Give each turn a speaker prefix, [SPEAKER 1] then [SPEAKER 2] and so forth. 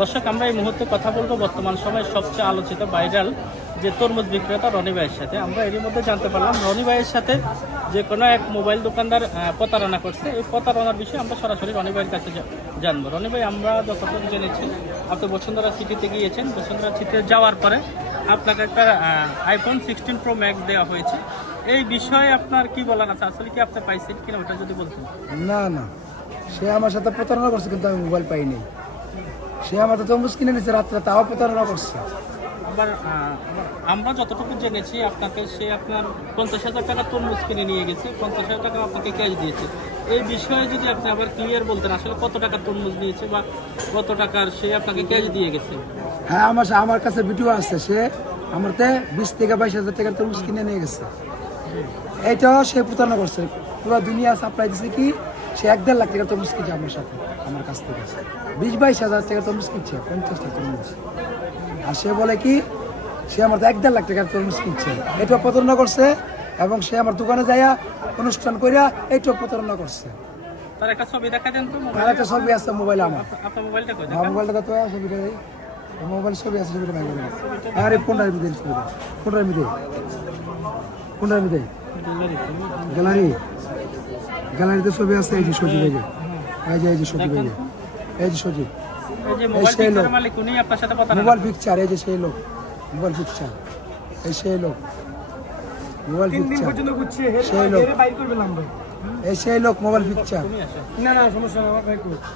[SPEAKER 1] দর্শক, আমরা এই মুহূর্তে কথা বলব বর্তমান সময়ে সবচেয়ে আলোচিত ভাইরাল যে তরমুজ বিক্রেতা রনি ভাইয়ের সাথে। আমরা এরই মধ্যে জানতে পারলাম, রনি ভাইয়ের সাথে যে কোনো এক মোবাইল দোকানদার প্রতারণা করছে। এই প্রতারণার বিষয়ে আমরা সরাসরি রনি ভাইয়ের কাছে জানব। রনি ভাই, আমরা যতটুকু জেনেছি, আপনি বসুন্ধরা সিটিতে গিয়েছেন। বসুন্ধরা সিটিতে যাওয়ার পরে আপনাকে একটা আইফোন সিক্সটিন প্রো ম্যাক্স দেওয়া হয়েছে। এই বিষয়ে আপনার কি বলার আছে? আসলে কি আপনি পাইছেন কিনা ওটা যদি বলতেন।
[SPEAKER 2] না না। সে আমার সাথে প্রতারণা করছে, কিন্তু আমি মোবাইল পাইনি। সে আমার তো তরমুজ কিনে নিচ্ছে রাত্রে তাও প্রতারণা করছে।
[SPEAKER 1] আবার আমরা যতটুকু জেনেছি আপনাকে সে আপনার পঞ্চাশ হাজার টাকা তরমুজ কিনে নিয়ে গেছে পঞ্চাশ হাজার টাকা আপনাকে ক্যাশ দিয়েছে। এই বিষয়ে যদি আপনি আবার ক্লিয়ার বলতেন আসলে কত টাকা তরমুজ নিয়েছে বা কত টাকার সে আপনাকে ক্যাশ দিয়ে গেছে?
[SPEAKER 2] হ্যাঁ আমার আমার কাছে ভিডিও আছে সে আমার তে বিশ থেকে বাইশ হাজার টাকার তরমুজ কিনে নিয়ে গেছে। এইটাও সে প্রতারণা করছে। পুরো দুনিয়া সাপ্লাই দিছে কি? সে এক দেড় লাখ টাকা তরমুজ কিনছে আমার সাথে আমার কাছ থেকে। বিশ বাইশ হাজার টাকা তরমুজ কিনছে পঞ্চাশটা তরমুজ। আর সে বলে কি সে আমার এক দেড় লাখ টাকার তরমুজ কিনছে। এটাও প্রতারণা করছে এবং সে আমার দোকানে যাইয়া অনুষ্ঠান করিয়া এইটাও প্রতারণা করছে।
[SPEAKER 1] তার একটা ছবি দেখা দেন তো
[SPEAKER 2] আর একটা ছবি আছে মোবাইলে আমার।
[SPEAKER 1] আপনার মোবাইলটা কই
[SPEAKER 2] আমার মোবাইলটা তো ছবিটা এই মোবাইল ছবি আছে ছবিটা বাইরে আরে পনেরো মিনিট ছবিটা। পনেরো মিনিট। পনেরো মিনিট। গ্যালারি। গ্যালারিতে ছবি আছে এই যে সজীব এই যে এই যে এই যে সজীব। এই যে এই যে সজীব
[SPEAKER 1] এই
[SPEAKER 2] সেই লোক। মোবাইল পিকচার এই যে সেই লোক। মোবাইল পিকচার এই সেই লোক। মোবাইল পিকচার সেই লোক। এই সেই লোক মোবাইল পিকচার না না সমস্যা না